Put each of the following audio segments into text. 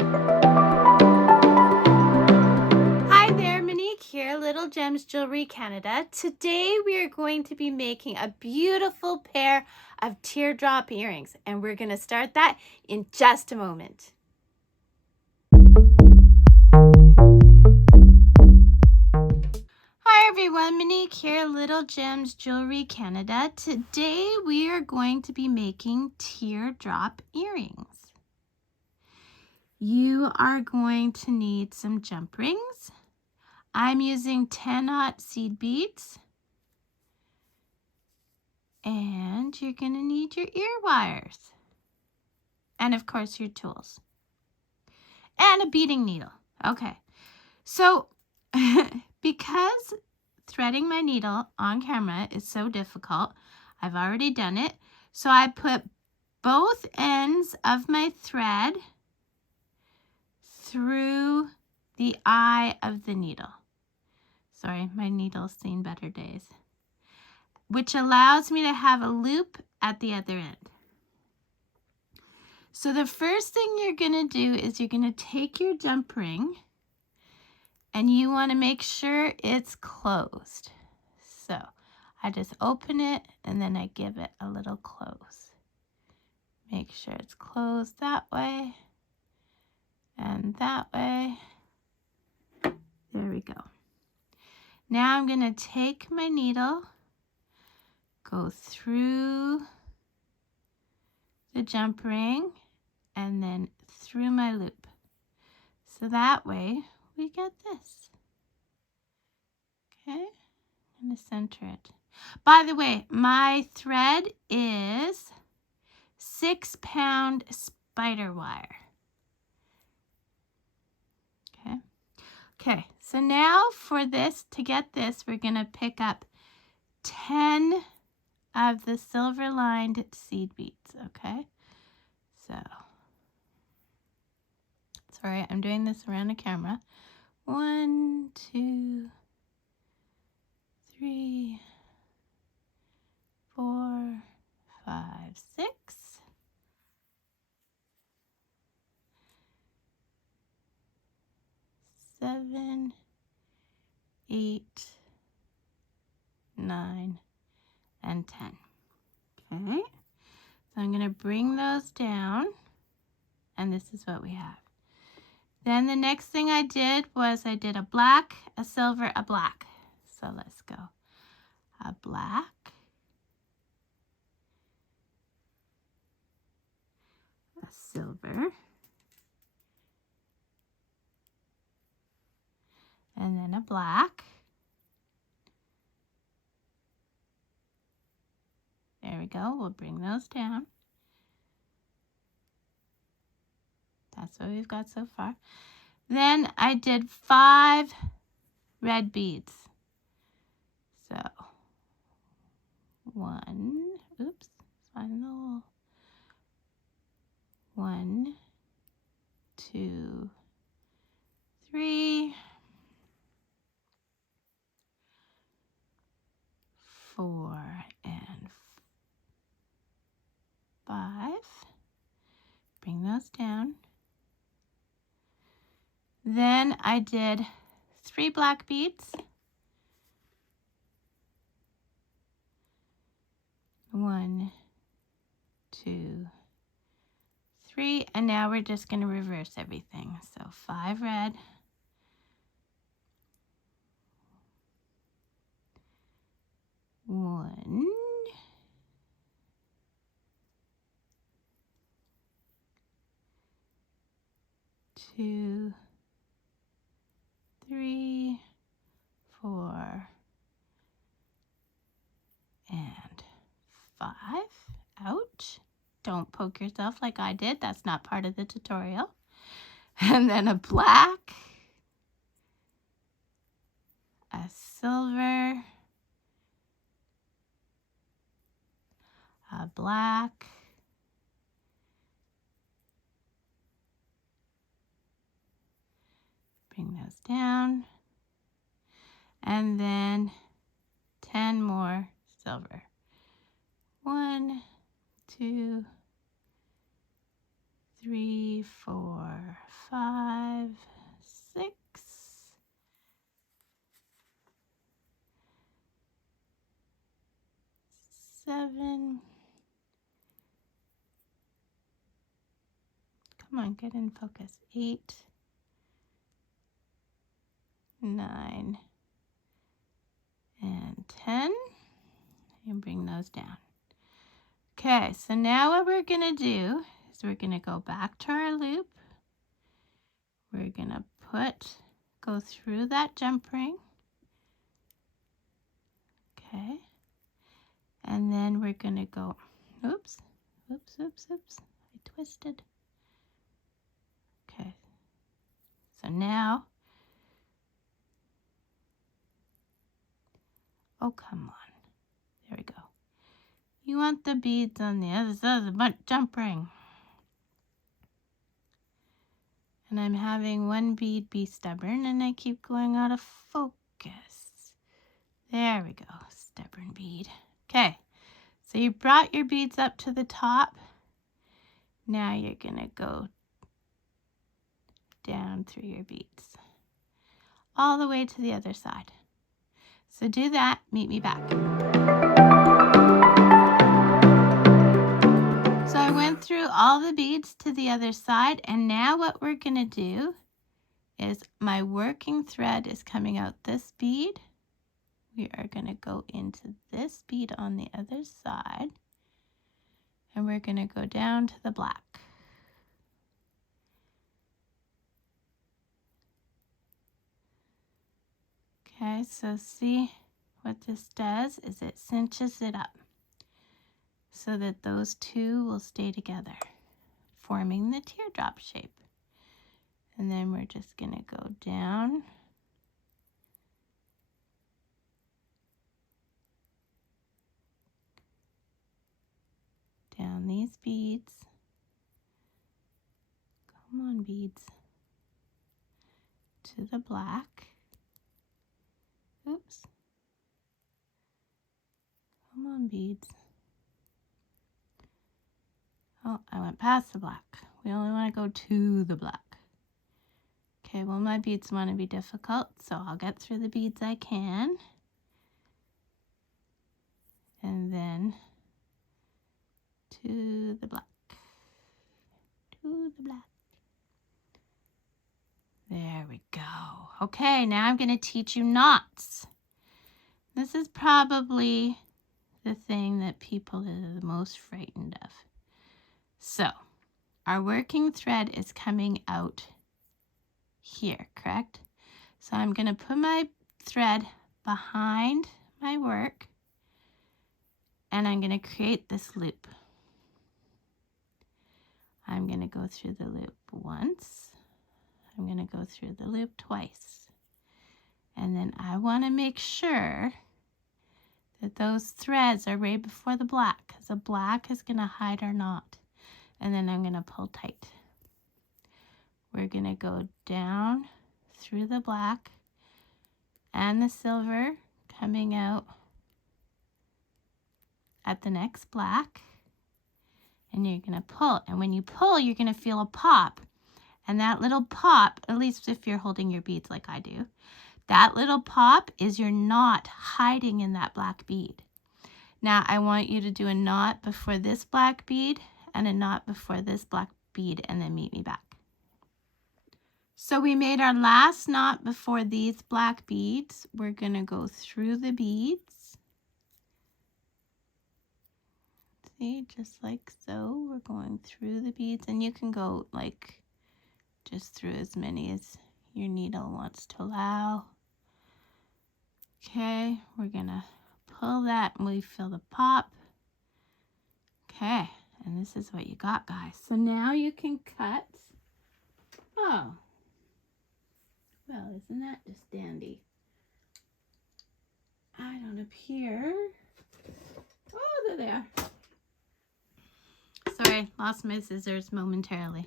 Hi there, Monique here, Little Gems Jewelry Canada. Today we are going to be making a beautiful pair of teardrop earrings, and we're going to start that in just a moment. Hi everyone, Monique here, Little Gems Jewelry Canada. Today we are going to be making teardrop earrings. You are going to need some jump rings. I'm using 10-aught seed beads. And you're going to need your ear wires. And of course your tools. And a beading needle. Okay. So because threading my needle on camera is so difficult, I've already done it. So I put both ends of my thread through the eye of the needle. Sorry, my needle's seen better days. Which allows me to have a loop at the other end. So the first thing you're going to do is you're going to take your jump ring and you want to make sure it's closed. So I just open it and then I give it a little close. Make sure it's closed that way and that way. There we go. Now I'm going to take my needle, go through the jump ring and then through my loop. So that way we get this. Okay, I'm going to center it. By the way, my thread is 6-pound spider wire. Okay, so now for this, to get this, we're going to pick up 10 of the silver lined seed beads, okay? So, sorry, I'm doing this around the camera. 1, 2, 3, 4, 5, 6. 7, 8, 9, and 10. Okay, so I'm going to bring those down, and this is what we have. Then the next thing I did was I did a black, a silver, a black. So let's go. A black, a silver, and then a black. There we go. We'll bring those down. That's what we've got so far. Then I did 5 red beads. So 1, oops, find the hole. 1, 2, 3, 4, and 5. Bring those down. Then I did 3 black beads. 1, 2, 3, and now we're just going to reverse everything. So 5 red, 1, 2, 3, 4, and 5. Ouch. Don't poke yourself like I did. That's not part of the tutorial. And then a black, a silver, a black, bring those down, and then 10 more silver. 1, 2, 3, 4, 5, 6, 7. Come on, get in focus. 8, 9, and 10. And bring those down. Okay, so now what we're going to do is we're going to go back to our loop. We're going to go through that jump ring. Okay. And then we're going to go, oops, I twisted. Okay. So now, oh, come on. There we go. You want the beads on the other side of the jump ring. And I'm having one bead be stubborn and I keep going out of focus. There we go, stubborn bead. Okay, so you brought your beads up to the top. Now you're gonna go down through your beads all the way to the other side. So do that, meet me back. So I went through all the beads to the other side, and now what we're gonna do is my working thread is coming out this bead. We are gonna go into this bead on the other side, and we're gonna go down to the black. Okay, so see what this does is it cinches it up so that those two will stay together, forming the teardrop shape. And then we're just gonna go down these beads. Come on, beads. To the black. Oops. Come on, beads. Oh, I went past the black. We only want to go to the black. Okay, well, my beads want to be difficult, so I'll get through the beads I can. And then to the black. To the black. There we go. Okay, now I'm going to teach you knots. This is probably the thing that people are the most frightened of. So, our working thread is coming out here, correct? So I'm going to put my thread behind my work, and I'm going to create this loop. I'm going to go through the loop once. I'm going to go through the loop twice. And then I want to make sure that those threads are right before the black, because the black is going to hide our knot. And then I'm going to pull tight. We're going to go down through the black and the silver, coming out at the next black. And you're going to pull. And when you pull, you're going to feel a pop. And that little pop, at least if you're holding your beads like I do, that little pop is your knot hiding in that black bead. Now I want you to do a knot before this black bead and a knot before this black bead, and then meet me back. So we made our last knot before these black beads. We're going to go through the beads. See, just like so. We're going through the beads, and you can go like just through as many as your needle wants to allow. Okay, we're gonna pull that and we feel the pop. Okay, and this is what you got, guys. So now you can cut. Oh, well, isn't that just dandy? I don't appear. Oh, there they are. Sorry, lost my scissors momentarily.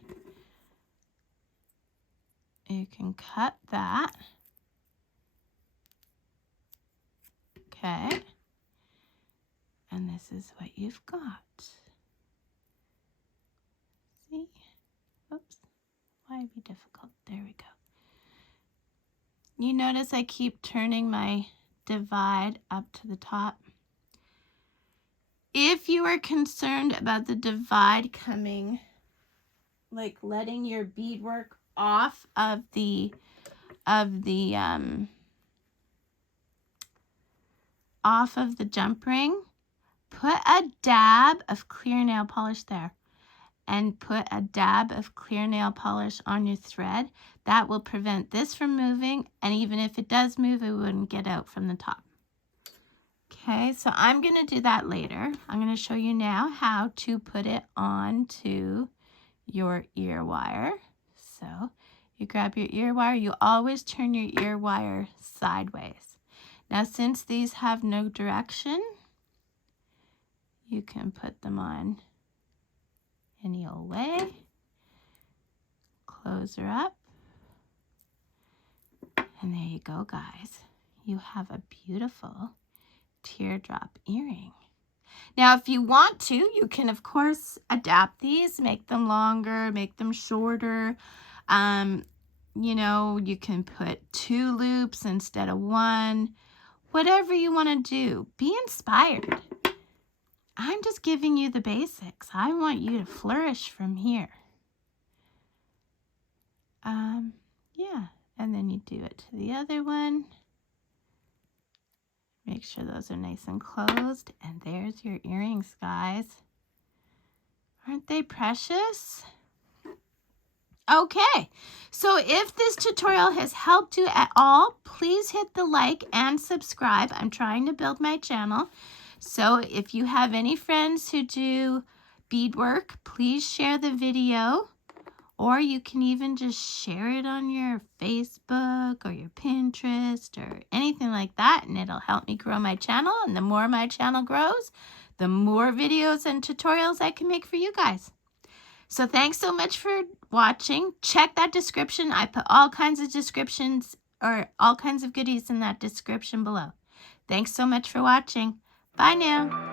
You can cut that. Okay. And this is what you've got. See? Oops, why be difficult? There we go. You notice I keep turning my divide up to the top. If you are concerned about the divide coming, like letting your beadwork off of the jump ring, put a dab of clear nail polish there and put a dab of clear nail polish on your thread. That will prevent this from moving, and even if it does move, it wouldn't get out from the top. Okay, so I'm going to do that later. I'm going to show you now how to put it onto your ear wire. So you grab your ear wire. You always turn your ear wire sideways. Now, since these have no direction, you can put them on any old way. Close her up. And there you go, guys. You have a beautiful teardrop earring. Now, if you want to, you can, of course, adapt these, make them longer, make them shorter. You know, you can put 2 loops instead of 1. Whatever you want to do, be inspired. I'm just giving you the basics. I want you to flourish from here. Yeah, and then you do it to the other one. Make sure those are nice and closed. And there's your earrings, guys. Aren't they precious? Okay, so if this tutorial has helped you at all, please hit the like and subscribe. I'm trying to build my channel. So if you have any friends who do beadwork, please share the video. Or you can even just share it on your Facebook or your Pinterest or anything like that, and it'll help me grow my channel. And the more my channel grows, the more videos and tutorials I can make for you guys. So thanks so much for watching. Check that description. I put all kinds of descriptions or all kinds of goodies in that description below. Thanks so much for watching. Bye now.